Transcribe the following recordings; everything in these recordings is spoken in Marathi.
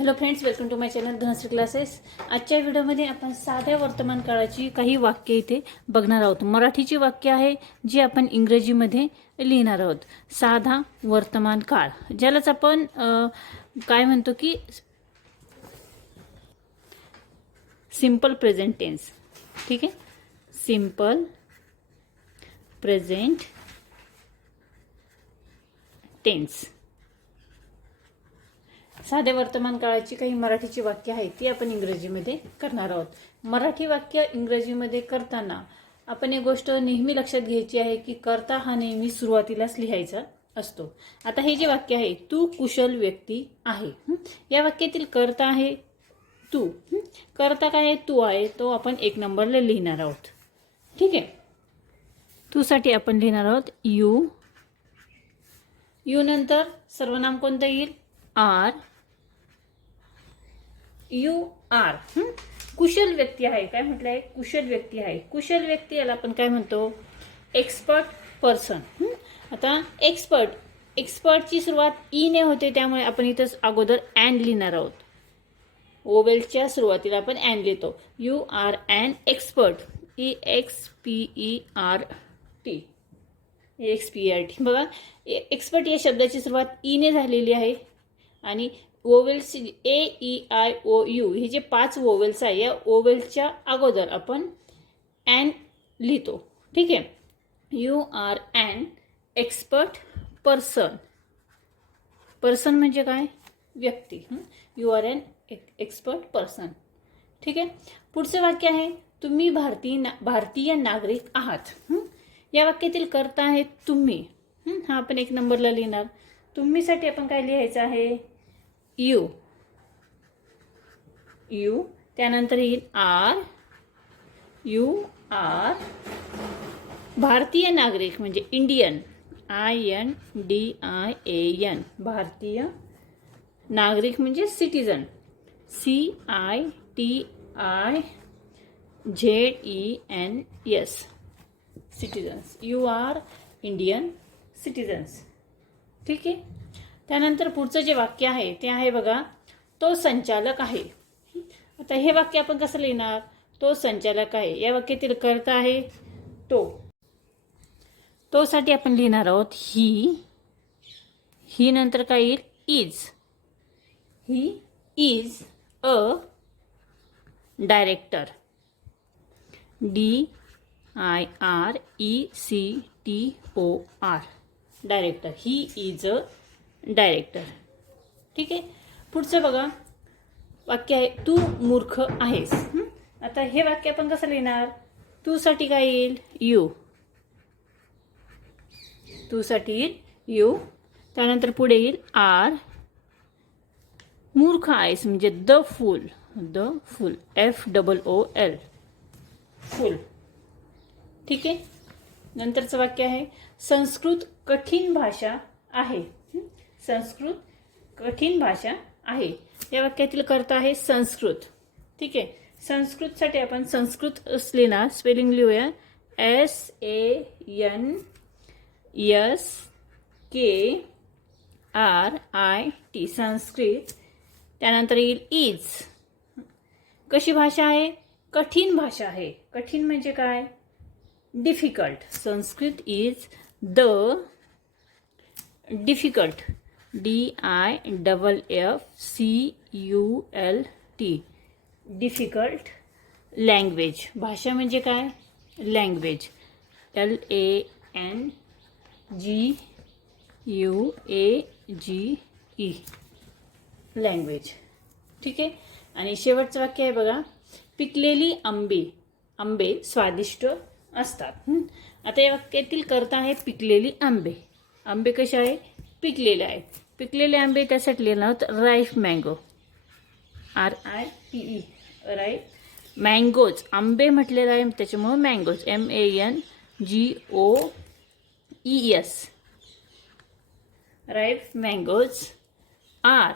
Hello friends welcome to my channel Dhanashree classes आजच्या व्हिडिओमध्ये आपण साध्या वर्तमान काळाची काही वाक्य इथे बघणार आहोत. मराठीची वाक्य आहे जी आपण इंग्रजीमध्ये लिहिणार आहोत. साधा वर्तमान काळ ज्यालाच आपण काय म्हणतो की सिंपल प्रेझेंट टेन्स ठीक आहे? सिंपल प्रेझेंट टेन्स साध्या वर्तमान काळाची काही मराठीची वाक्य आहेत ती आपण इंग्रजीमध्ये करणार आहोत. मराठी वाक्य इंग्रजीमध्ये करताना आपण एक गोष्ट नेहमी लक्षात घ्यायची आहे की करता हा नेहमी सुरुवातीलाच लिहायचा असतो. आता हे जे वाक्य आहे तू कुशल व्यक्ती आहे. या वाक्यातील करता आहे तू. करता काय आहे? तू आहे तो आपण एक नंबरला लिहिणार आहोत. ठीक आहे? तू साठी आपण लिहिणार आहोत यू. यू नंतर सर्वनाम कोणतं येईल? आर. You R. कुशल व्यक्ती आहे. काय म्हटलंय? कुशल व्यक्ती आहे. कुशल व्यक्ती याला आपण काय म्हणतो? एक्सपर्ट पर्सन आता एक्सपर्ट एक्सपर्टची सुरुवात ईने होते. त्यामुळे आपण इथं अगोदर अँड लिहिणार आहोत. ओवेलच्या सुरुवातीला आपण अँड लिहितो. You are an expert E X P E R T X P R T बघा e एक्सपर्ट या शब्दाची सुरुवात ईने झालेली आहे. आणि vowels A E I O U हे जे पाच ओवेल्स आहे या ओवेल्सच्या अगोदर आपण ॲन लिहितो. ठीक आहे? You are an expert person. Person म्हणजे काय? व्यक्ती. You are an expert person. ठीक आहे? पुढचं वाक्य आहे तुम्ही भारतीय ना भारतीय नागरिक आहात. या वाक्यातील करता आहे तुम्ही. हा आपण एक नंबरला लिहिणार. तुम्हीसाठी आपण काय लिहायचं आहे? यू यू त्यानंतर येईल आर, यू, आर, भारतीय नागरिक म्हणजे Indian I N D I A N भारतीय नागरिक म्हणजे citizen C I T I Z E N S citizens you are Indian citizens ठीक आहे? त्यानंतर पुढचं जे वाक्य आहे ते आहे बघा तो संचालक आहे. आता हे वाक्य आपण कसं लिहिणार? तो संचालक आहे. या वाक्यातील कर्ता आहे तो. तोसाठी आपण लिहिणार आहोत ही. ही नंतर काय येईल? Is. He is a director. D I R E C T O R. Director. He is a director. ठीक आहे? पुढचं बघा. वाक्य आहे तू मूर्ख आहेस. आता हे वाक्य आपण कसं लिहिणार? तूसाठी काय येईल? यू. तूसाठी येईल? यू. त्यानंतर पुढे येईल आर. मूर्ख आहेस म्हणजे the fool. The fool. F double O L fool. ठीक आहे? नंतरचं वाक्य आहे संस्कृत कठीण भाषा आहे. संस्कृत कठीण भाषा आहे. या वाक्यातील कर्ता आहे संस्कृत. ठीक आहे? संस्कृतसाठी आपण संस्कृत लिहिणार स्पेलिंग लिहूया. S A N S K R I T Sanskrit. त्यानंतर येईल इज कशी भाषा आहे? कठीण भाषा आहे. कठीण म्हणजे काय? Difficult Sanskrit is the difficult D I double F C U L T difficult language भाषा म्हणजे काय? Language L A N G U A G E language ठीक आहे? आणि शेवटचं वाक्य आहे बघा. पिकलेली आंबे. आंबे स्वादिष्ट असतात? आता या वाक्यातील करता आहे पिकलेली आंबे. आंबे कसे आहे? पिकलेले आहेत. पिकलेले आंबे त्यासाठी लिहिलं आहोत ripe mango R I P E ripe mangoes आंबे म्हटलेलं आहे त्याच्यामुळं mangoes M A N G O E S ripe mangoes are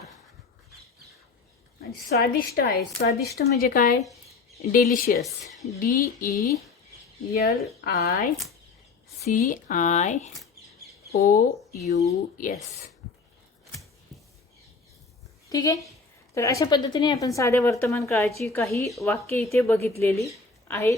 आणि स्वादिष्ट आहे. स्वादिष्ट म्हणजे काय? Delicious D E L I C I O U S ठीक आहे? तर अशा पद्धतीने आपण साध्या वर्तमान काळाची काही वाक्य इथे बघितलेली आहेत.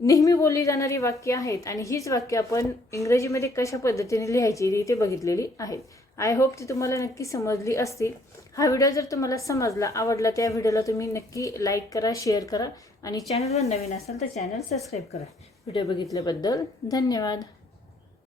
नेहमी बोलली जाणारी वाक्य आहेत आणि हीच वाक्य आपण इंग्रजीमध्ये कशा पद्धतीने लिहायची इथे बघितलेली आहेत. आय होप ती तुम्हाला नक्की समजली असतील. हा व्हिडिओ जर तुम्हाला समजला आवडला त्या व्हिडिओला तुम्ही नक्की लाईक करा शेअर करा आणि चॅनलवर नवीन असाल तर चॅनल सबस्क्राईब करा. व्हिडिओ बघितल्याबद्दल धन्यवाद.